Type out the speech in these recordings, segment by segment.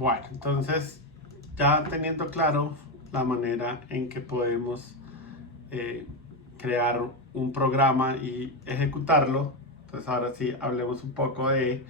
Bueno, entonces ya teniendo claro la manera en que podemos crear un programa y ejecutarlo, entonces ahora sí hablemos un poco de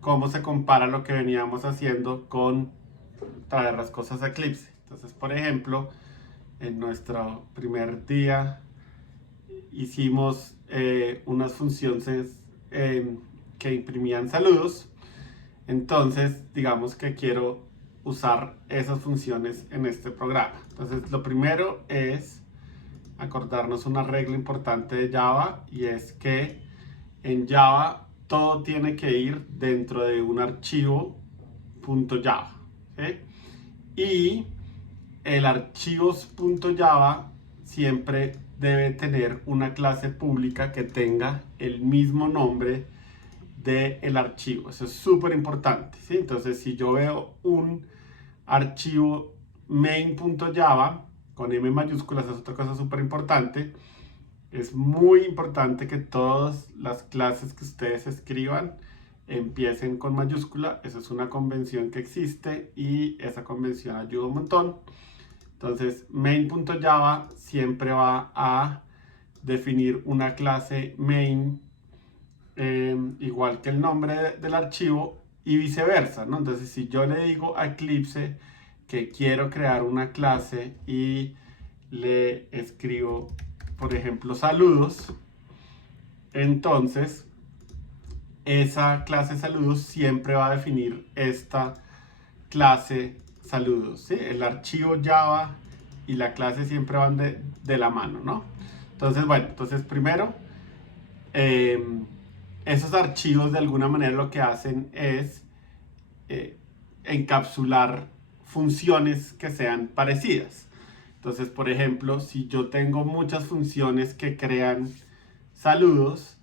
cómo se compara lo que veníamos haciendo con traer las cosas a Eclipse. Entonces, por ejemplo, en nuestro primer día hicimos unas funciones que imprimían saludos. Entonces, digamos que quiero usar esas funciones en este programa. Entonces, lo primero es acordarnos una regla importante de Java, y es que en Java todo tiene que ir dentro de un archivo .java, ¿sí? Y el archivo .java siempre debe tener una clase pública que tenga el mismo nombre del archivo. Eso es súper importante, ¿sí? Entonces, si yo veo un archivo main.java con M mayúsculas, es otra cosa súper importante. Es muy importante que todas las clases que ustedes escriban empiecen con mayúscula. Esa es una convención que existe y esa convención ayuda un montón. Entonces, main.java siempre va a definir una clase main igual que el nombre del archivo y viceversa, ¿no? Entonces, si yo le digo a Eclipse que quiero crear una clase y le escribo, por ejemplo, saludos, entonces esa clase saludos siempre va a definir esta clase saludos, ¿sí? El archivo Java y la clase siempre van de la mano, ¿no? Entonces, bueno, entonces primero, esos archivos de alguna manera lo que hacen es encapsular funciones que sean parecidas. Entonces, por ejemplo, si yo tengo muchas funciones que crean saludos,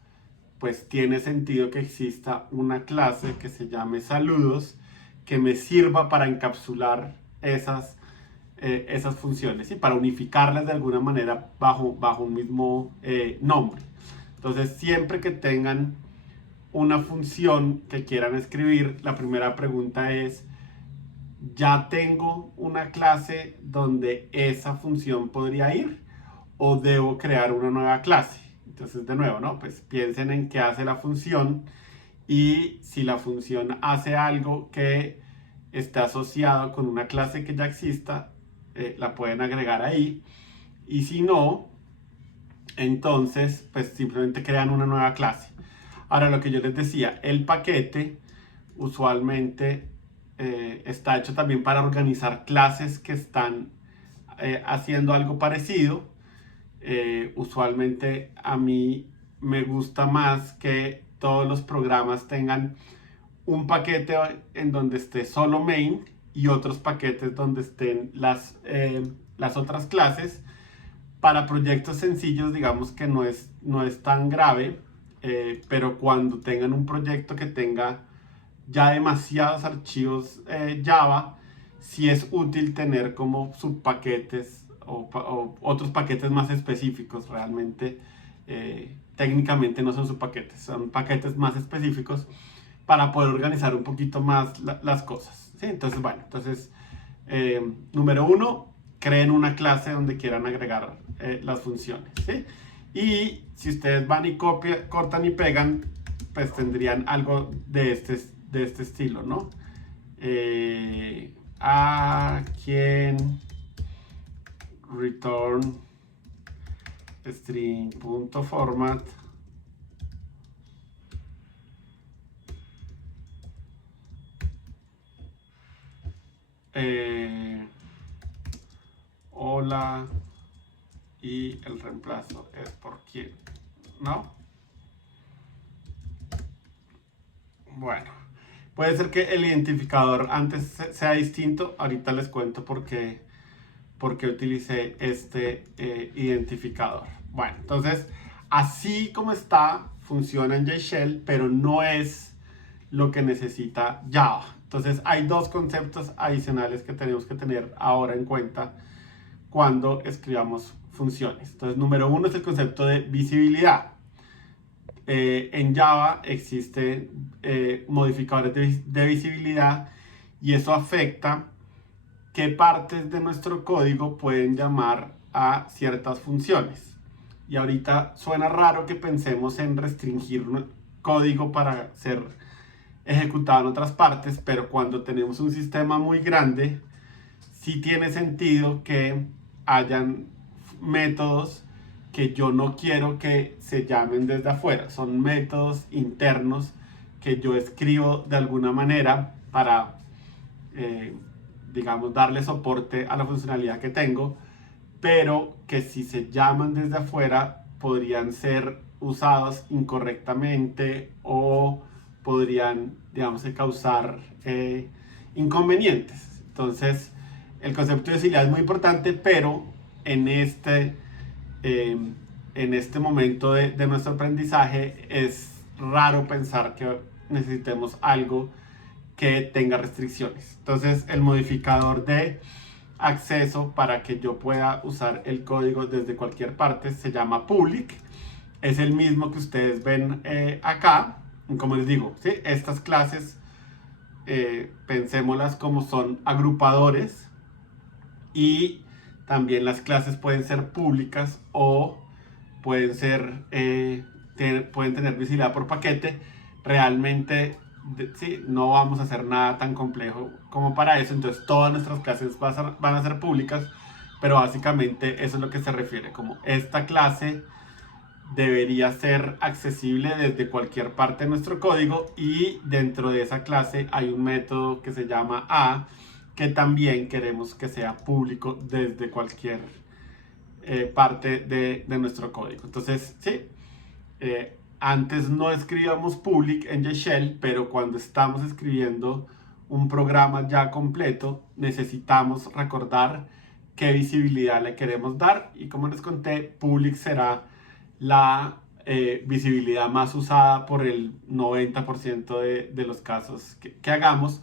pues tiene sentido que exista una clase que se llame saludos que me sirva para encapsular esas funciones y para unificarlas de alguna manera bajo un mismo nombre. Entonces, siempre que tengan una función que quieran escribir, la primera pregunta es: ¿ya tengo una clase donde esa función podría ir o debo crear una nueva clase? Entonces, de nuevo, ¿no? Pues piensen en qué hace la función, y si la función hace algo que está asociado con una clase que ya exista, la pueden agregar ahí. Y si no, entonces pues simplemente crean una nueva clase. Ahora, lo que yo les decía, el paquete usualmente está hecho también para organizar clases que están haciendo algo parecido. Usualmente a mí me gusta más que todos los programas tengan un paquete en donde esté solo main y otros paquetes donde estén las otras clases. Para proyectos sencillos, digamos que no es tan grave, pero cuando tengan un proyecto que tenga ya demasiados archivos Java, sí es útil tener como subpaquetes o otros paquetes más específicos. Realmente, técnicamente no son subpaquetes, son paquetes más específicos para poder organizar un poquito más las cosas, ¿sí? Entonces, bueno, número uno, creen una clase donde quieran agregar las funciones, ¿sí? Y si ustedes van y cortan y pegan, pues tendrían algo de este estilo, ¿no? A quien return string.format hola, y el reemplazo es por quién, ¿no? Bueno, puede ser que el identificador antes sea distinto. Ahorita les cuento por qué utilicé este identificador. Bueno, entonces, así como está, funciona en JShell, pero no es lo que necesita Java. Entonces, hay dos conceptos adicionales que tenemos que tener ahora en cuenta cuando escribamos funciones. Entonces, número uno es el concepto de visibilidad. En Java existen modificadores de visibilidad, y eso afecta qué partes de nuestro código pueden llamar a ciertas funciones. Y ahorita suena raro que pensemos en restringir código para ser ejecutado en otras partes, pero cuando tenemos un sistema muy grande, sí tiene sentido que hayan métodos que yo no quiero que se llamen desde afuera. Son métodos internos que yo escribo de alguna manera para, digamos, darle soporte a la funcionalidad que tengo, pero que si se llaman desde afuera podrían ser usados incorrectamente o podrían, digamos, causar inconvenientes. Entonces, el concepto de utilidad es muy importante, pero en este momento de nuestro aprendizaje es raro pensar que necesitemos algo que tenga restricciones. Entonces, el modificador de acceso para que yo pueda usar el código desde cualquier parte se llama public. Es el mismo que ustedes ven acá. Como les digo, ¿sí? Estas clases pensémoslas como son agrupadores, y también las clases pueden ser públicas o pueden ser pueden tener visibilidad por paquete. Realmente sí, no vamos a hacer nada tan complejo como para eso, entonces todas nuestras clases van a ser públicas, pero básicamente eso es lo que se refiere, como esta clase debería ser accesible desde cualquier parte de nuestro código, y dentro de esa clase hay un método que se llama A, que también queremos que sea público desde cualquier parte de nuestro código. Entonces, sí, antes no escribíamos public en Shell, pero cuando estamos escribiendo un programa ya completo, necesitamos recordar qué visibilidad le queremos dar, y como les conté, public será la visibilidad más usada por el 90% de los casos que hagamos.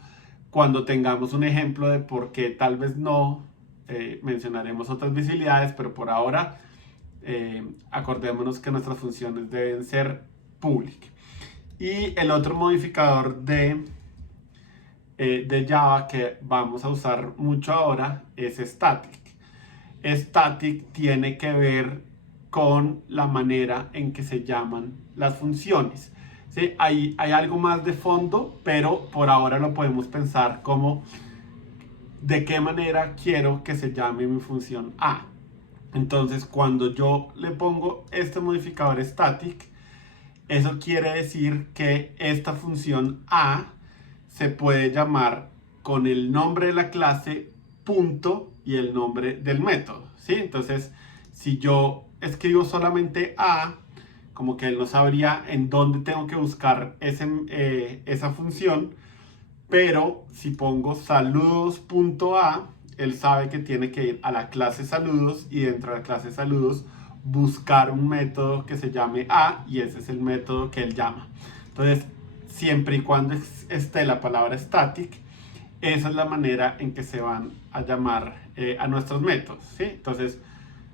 Cuando tengamos un ejemplo de por qué tal vez no, mencionaremos otras visibilidades, pero por ahora acordémonos que nuestras funciones deben ser public. Y el otro modificador de Java que vamos a usar mucho ahora es static. Static tiene que ver con la manera en que se llaman las funciones. ¿Sí? Hay algo más de fondo, pero por ahora lo podemos pensar como de qué manera quiero que se llame mi función A. Entonces, cuando yo le pongo este modificador static, eso quiere decir que esta función A se puede llamar con el nombre de la clase, punto, y el nombre del método, ¿sí? Entonces, si yo escribo solamente A, como que él no sabría en dónde tengo que buscar esa función, pero si pongo saludos.a, él sabe que tiene que ir a la clase saludos, y dentro de la clase saludos buscar un método que se llame A, y ese es el método que él llama. Entonces, siempre y cuando esté la palabra static, esa es la manera en que se van a llamar a nuestros métodos, ¿sí? Entonces,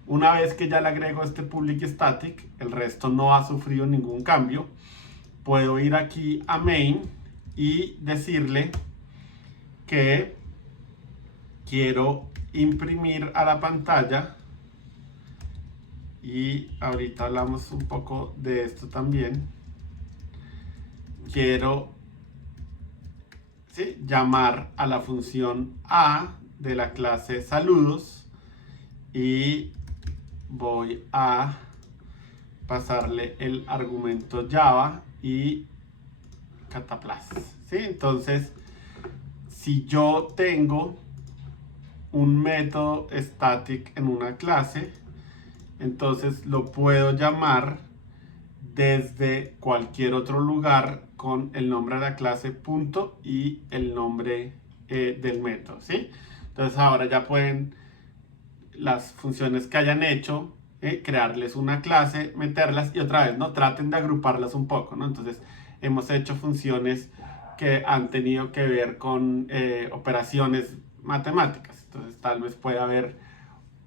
una vez que ya le agrego este public static, el resto no ha sufrido ningún cambio. Puedo ir aquí a main y decirle que quiero imprimir a la pantalla, y ahorita hablamos un poco de esto también. Quiero, ¿sí?, llamar a la función A de la clase saludos, y voy a pasarle el argumento Java y cataplas, ¿sí? Entonces, si yo tengo un método static en una clase, entonces lo puedo llamar desde cualquier otro lugar con el nombre de la clase, punto, y el nombre del método, ¿sí? Entonces ahora ya pueden las funciones que hayan hecho, crearles una clase, meterlas, y otra vez, ¿no? Traten de agruparlas un poco, ¿no? Entonces hemos hecho funciones que han tenido que ver con operaciones matemáticas. Entonces tal vez pueda haber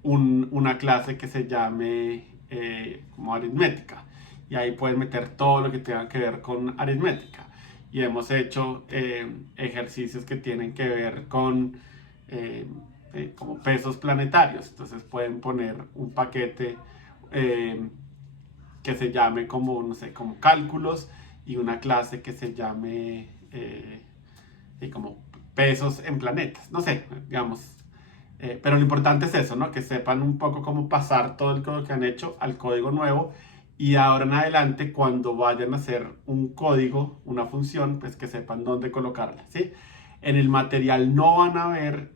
una clase que se llame como aritmética, y ahí pueden meter todo lo que tenga que ver con aritmética. y hemos hecho ejercicios que tienen que ver con como pesos planetarios. Entonces pueden poner un paquete eh, que se llame como, no sé, como cálculos y una clase que se llame como pesos en planetas. No sé, digamos. Pero lo importante es eso, ¿no? Que sepan un poco cómo pasar todo el código que han hecho al código nuevo y ahora en adelante cuando vayan a hacer un código, una función, pues que sepan dónde colocarla, ¿sí? En el material no van a ver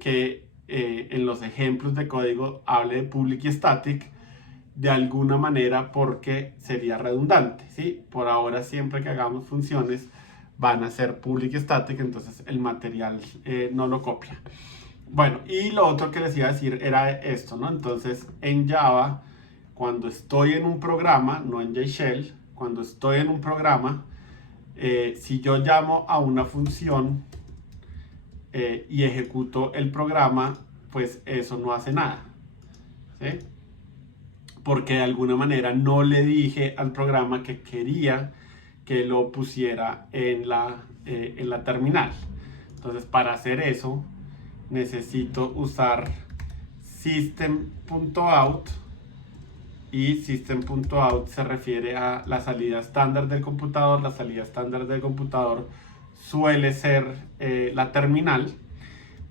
que en los ejemplos de código hable de public y static de alguna manera porque sería redundante, ¿sí? Por ahora siempre que hagamos funciones van a ser public y static, entonces el material no lo copia. Bueno, y lo otro que les iba a decir era esto, ¿no? Entonces, en Java, cuando estoy en un programa, no en JShell, cuando estoy en un programa, si yo llamo a una función y ejecuto el programa, pues eso no hace nada, ¿sí? Porque de alguna manera no le dije al programa que quería que lo pusiera en la terminal. Entonces, para hacer eso, necesito usar system.out y system.out se refiere a la salida estándar del computador. La salida estándar del computador suele ser la terminal,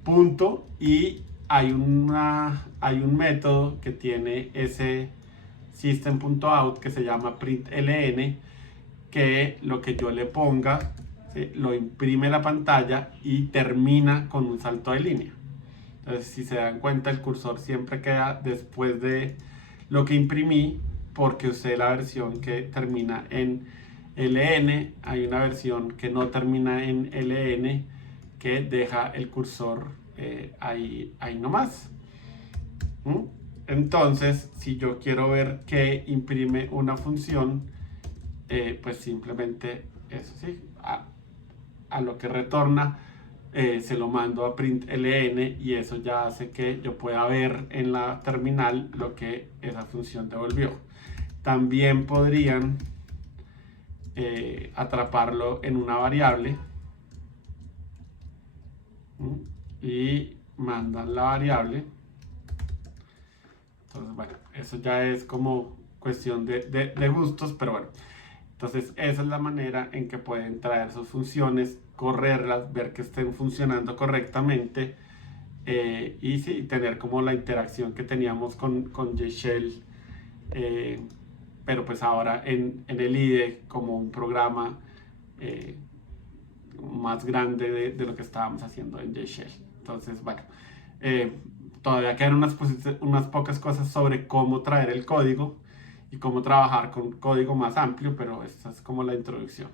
punto, y hay un método que tiene ese system.out que se llama println, que lo que yo le ponga, ¿sí?, lo imprime la pantalla y termina con un salto de línea. Entonces, si se dan cuenta, el cursor siempre queda después de lo que imprimí porque usé la versión que termina en LN. Hay una versión que no termina en LN que deja el cursor ahí nomás. Entonces, si yo quiero ver que imprime una función, pues simplemente eso, ¿sí? A lo que retorna se lo mando a println y eso ya hace que yo pueda ver en la terminal lo que esa función devolvió. También podrían atraparlo en una variable y mandan la variable. Entonces, bueno, eso ya es como cuestión de gustos, pero bueno. Entonces, esa es la manera en que pueden traer sus funciones, correrlas, ver que estén funcionando correctamente y sí, tener como la interacción que teníamos con JShell, pero pues ahora en el IDE como un programa más grande de lo que estábamos haciendo en JShell. Entonces, bueno, todavía quedan unas pocas cosas sobre cómo traer el código y cómo trabajar con código más amplio, pero esta es como la introducción.